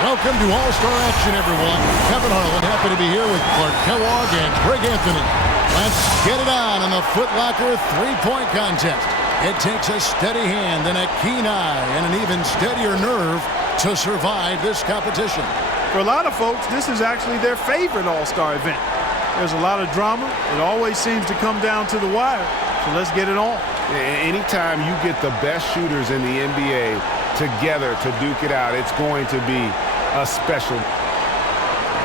Welcome to All-Star Action, everyone. Kevin Harlan, happy to be here with Clark Kellogg and Greg Anthony. Let's get it on in the Foot Locker three-point contest. It takes a steady hand and a keen eye and an even steadier nerve to survive this competition. For a lot of folks, this is actually their favorite All-Star event. There's a lot of drama. It always seems to come down to the wire. So let's get it on. Anytime you get the best shooters in the NBA together to duke it out, it's going to be a special.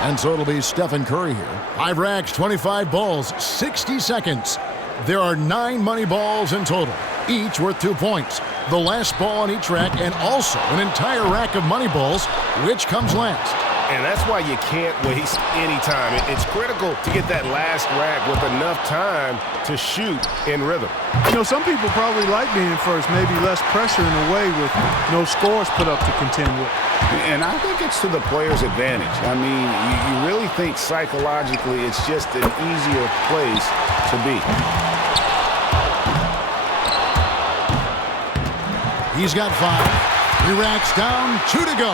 And so it'll be Stephen Curry here. 5 racks, 25 balls, 60 seconds. There are 9 money balls in total, each worth 2 points. The last ball on each rack, and also an entire rack of money balls, which comes last. And that's why you can't waste any time. It's critical to get that last rack with enough time to shoot in rhythm. You know, some people probably like being first, maybe less pressure in a way with no scores put up to contend with. And I think it's to the player's advantage. I mean, you really think psychologically it's just an easier place to be. He's got 5. 3 racks down, 2 to go.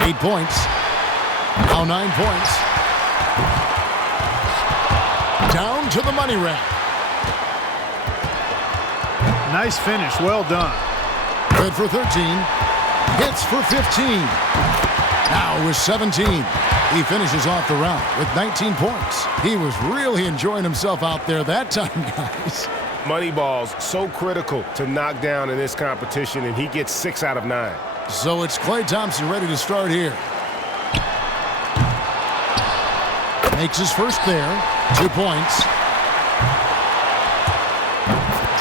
8 points. Now 9 points. Down to the money rack. Nice finish. Well done. Good for 13. Hits for 15. Now with 17. He finishes off the round with 19 points. He was really enjoying himself out there that time, guys. Money balls, so critical to knock down in this competition, and he gets 6 out of 9. So it's Klay Thompson ready to start here. Makes his first there. 2 points.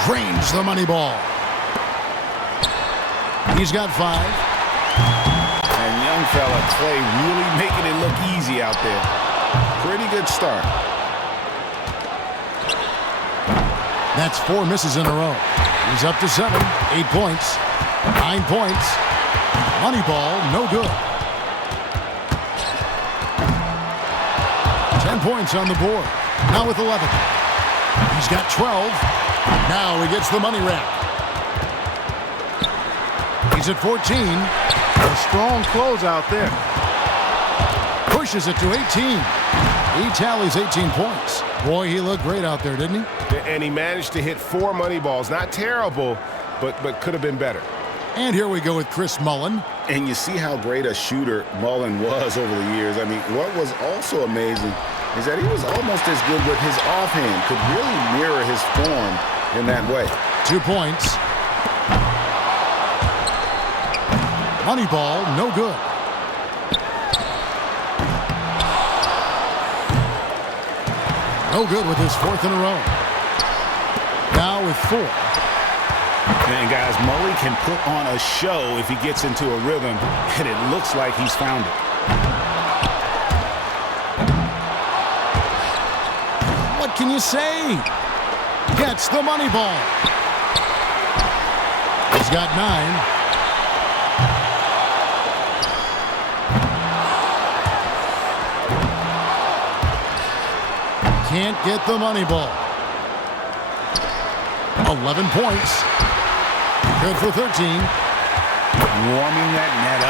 Drains the money ball. He's got 5. And young fella Klay really making it look easy out there. Pretty good start. That's 4 misses in a row. He's up to 7. 8 points. 9 points. Money ball, no good. 10 points on the board. Now with 11. He's got 12. Now he gets the money rack. He's at 14. A strong close out there. Pushes it to 18. He tallies 18 points. Boy, he looked great out there, didn't he? And he managed to hit 4 money balls. Not terrible, but could have been better. And here we go with Chris Mullin. And you see how great a shooter Mullin was over the years. I mean, what was also amazing is that he was almost as good with his offhand, could really mirror his form in that way. 2 points. Money ball, no good. No good with his 4th in a row. Now with 4. And guys, Mullin can put on a show if he gets into a rhythm, and it looks like he's found it. What can you say? Gets the money ball. He's got 9. Can't get the money ball. 11 points. Good for 13. Warming that net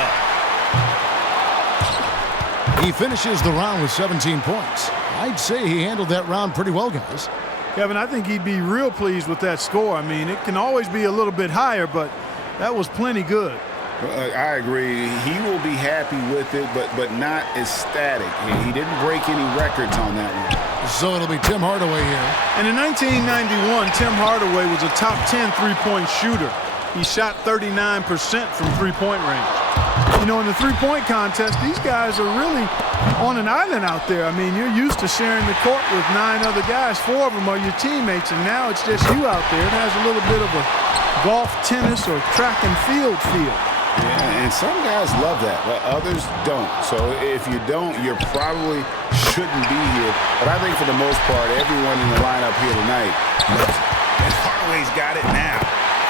up. He finishes the round with 17 points. I'd say he handled that round pretty well, guys. Kevin, I think he'd be real pleased with that score. I mean, it can always be a little bit higher, but that was plenty good. I agree. He will be happy with it, but not ecstatic. He didn't break any records on that one. So it'll be Tim Hardaway here. And in 1991, Tim Hardaway was a top 10 three-point shooter. He shot 39% from three-point range. You know, in the three-point contest, these guys are really on an island out there. I mean, you're used to sharing the court with 9 other guys. 4 of them are your teammates, and now it's just you out there. It has a little bit of a golf, tennis, or track and field feel. Yeah, and some guys love that, but others don't. So if you don't, you probably shouldn't be here. But I think for the most part, everyone in the lineup here tonight loves it. And Hardaway's got it now.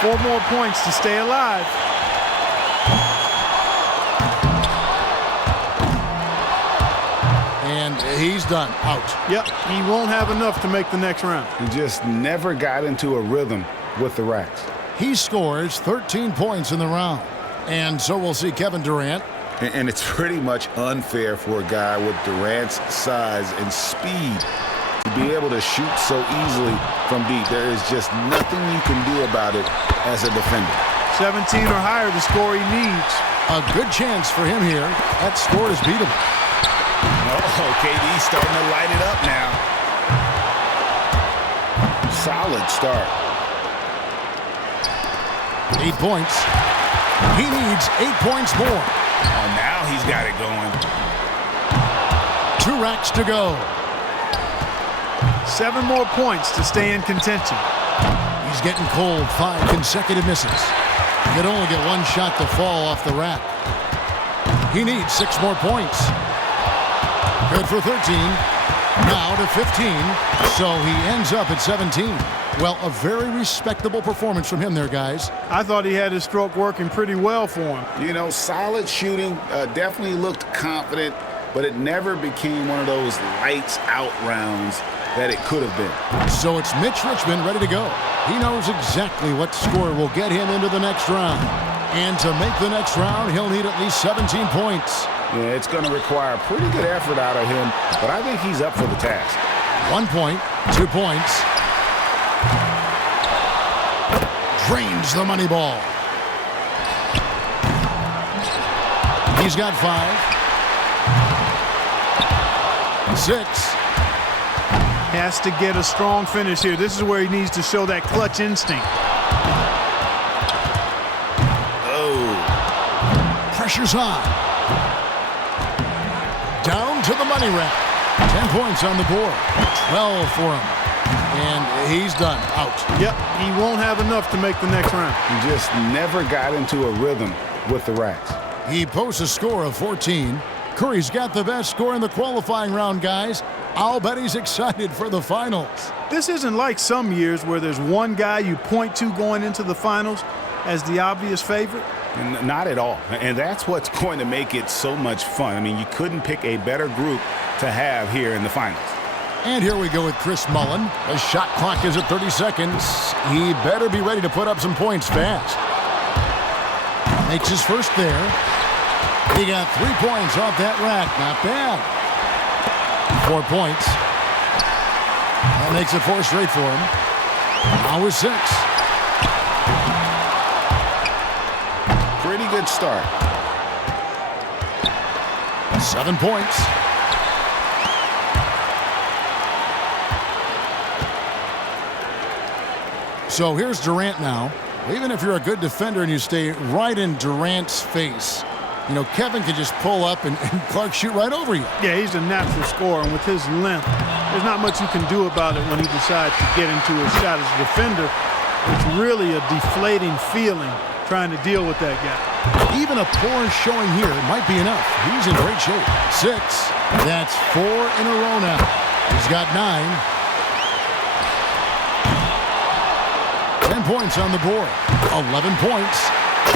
4 more points to stay alive. And he's done. Out. Yep, he won't have enough to make the next round. He just never got into a rhythm with the racks. He scores 13 points in the round. And so we'll see Kevin Durant. And it's pretty much unfair for a guy with Durant's size and speed to be able to shoot so easily from deep. There is just nothing you can do about it as a defender. 17 or higher to score he needs. A good chance for him here. That score is beatable. Oh, KD's starting to light it up now. Solid start. 8 points. He needs 8 points more. Oh, now he's got it going. 2 racks to go. 7 more points to stay in contention. He's getting cold. 5 consecutive misses. He could only get 1 shot to fall off the rack. He needs 6 more points. Good for 13. Now to 15. So he ends up at 17. Well, a very respectable performance from him there, guys. I thought he had his stroke working pretty well for him. You know, solid shooting, definitely looked confident, but it never became one of those lights out rounds that it could have been. So it's Mitch Richmond ready to go. He knows exactly what score will get him into the next round. And to make the next round, he'll need at least 17 points. Yeah, it's going to require a pretty good effort out of him, but I think he's up for the task. 1 point, 2 points. Drains the money ball. He's got 5. 6. Has to get a strong finish here. This is where he needs to show that clutch instinct. Oh. Pressure's on. Down to the money rack. 10 points on the board. 12 for him. And he's done. Out. Yep, he won't have enough to make the next round. He just never got into a rhythm with the racks. He posts a score of 14. Curry's got the best score in the qualifying round, guys. I'll bet he's excited for the finals. This isn't like some years where there's one guy you point to going into the finals as the obvious favorite. Not at all. And that's what's going to make it so much fun. I mean, you couldn't pick a better group to have here in the finals. And here we go with Chris Mullin. The shot clock is at 30 seconds. He better be ready to put up some points fast. Makes his first there. He got 3 points off that rack. Not bad. 4 points. That makes it 4 straight for him. Now with 6. Pretty good start. 7 points. So here's Durant now. Even if you're a good defender and you stay right in Durant's face, you know, Kevin can just pull up and Clark shoot right over you. Yeah, he's a natural scorer, and with his length, there's not much you can do about it when he decides to get into his shot as a defender. It's really a deflating feeling trying to deal with that guy. Even a poor showing here might be enough. He's in great shape. 6. That's 4 in a row now. He's got 9. 10 points on the board. 11 points.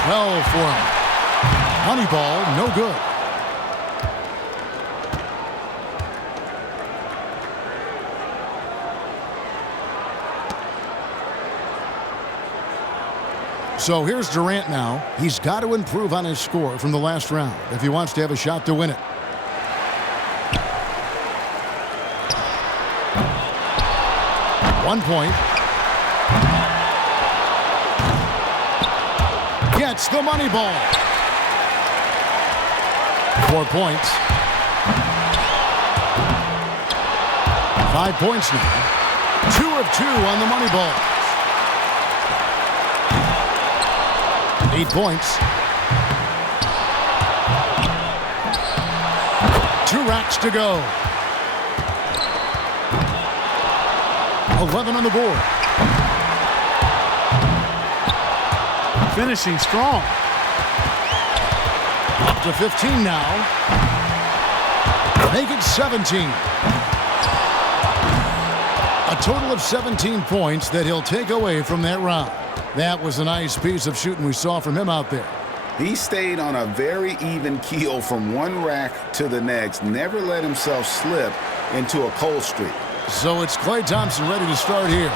12 for him. Money ball, no good. So here's Durant now. He's got to improve on his score from the last round if he wants to have a shot to win it. One point. Gets the money ball. 4 points. 5 points now. 2 of 2 on the money ball. 8 points. 2 racks to go. 11 on the board. Finishing strong. Up to 15 now. Make it 17. A total of 17 points that he'll take away from that round. That was a nice piece of shooting we saw from him out there. He stayed on a very even keel from one rack to the next, never let himself slip into a cold streak. So it's Klay Thompson ready to start here.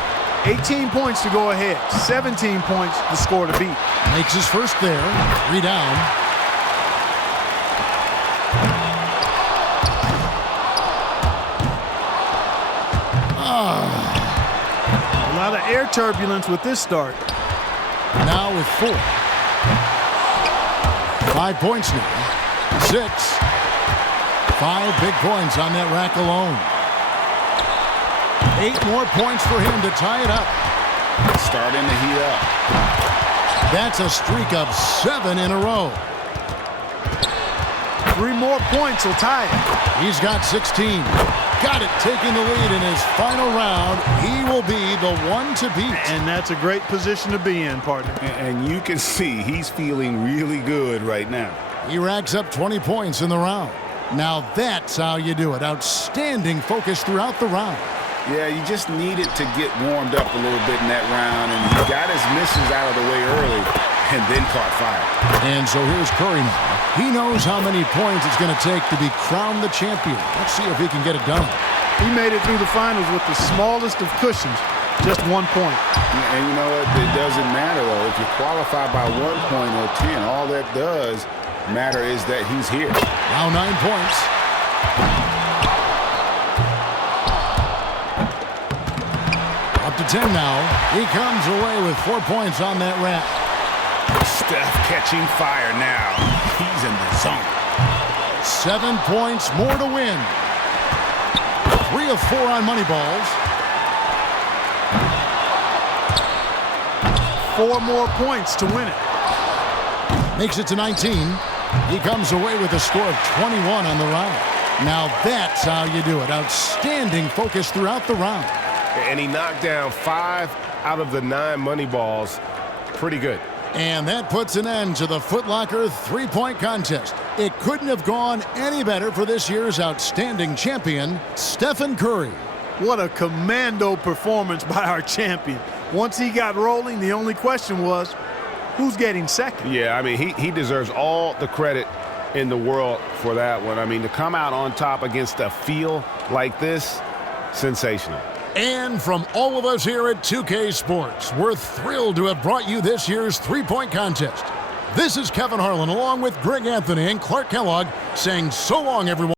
18 points to go ahead. 17 points the score to beat. Makes his first there. 3 down. A lot of air turbulence with this start. Now with 4. 5 points now. 6. 5 big points on that rack alone. 8 more points for him to tie it up. Starting to heat up. That's a streak of 7 in a row. 3 more points will tie it. He's got 16. Got it, taking the lead in his final round. He will be the one to beat. And that's a great position to be in, partner. And you can see he's feeling really good right now. He racks up 20 points in the round. Now that's how you do it. Outstanding focus throughout the round. Yeah, you just needed to get warmed up a little bit in that round, and he got his misses out of the way early and then caught fire. And so here's Curry now. He knows how many points it's going to take to be crowned the champion. Let's see if he can get it done. He made it through the finals with the smallest of cushions, just 1 point. And you know what? It doesn't matter, though. If you qualify by 1 point or 10, all that does matter is that he's here. Now 9 points. Up to 10 now. He comes away with 4 points on that rack. Steph catching fire now. He's in the zone. 7 points more to win. 3 of 4 on money balls. 4 more points to win it. Makes it to 19. He comes away with a score of 21 on the round. Now that's how you do it. Outstanding focus throughout the round. And he knocked down 5 out of the 9 money balls. Pretty good. And that puts an end to the Foot Locker three-point contest. It couldn't have gone any better for this year's outstanding champion, Stephen Curry. What a commando performance by our champion. Once he got rolling, the only question was, who's getting second? Yeah, I mean, he deserves all the credit in the world for that one. I mean, to come out on top against a field like this, sensational. And from all of us here at 2K Sports, we're thrilled to have brought you this year's three-point contest. This is Kevin Harlan along with Greg Anthony and Clark Kellogg saying so long, everyone.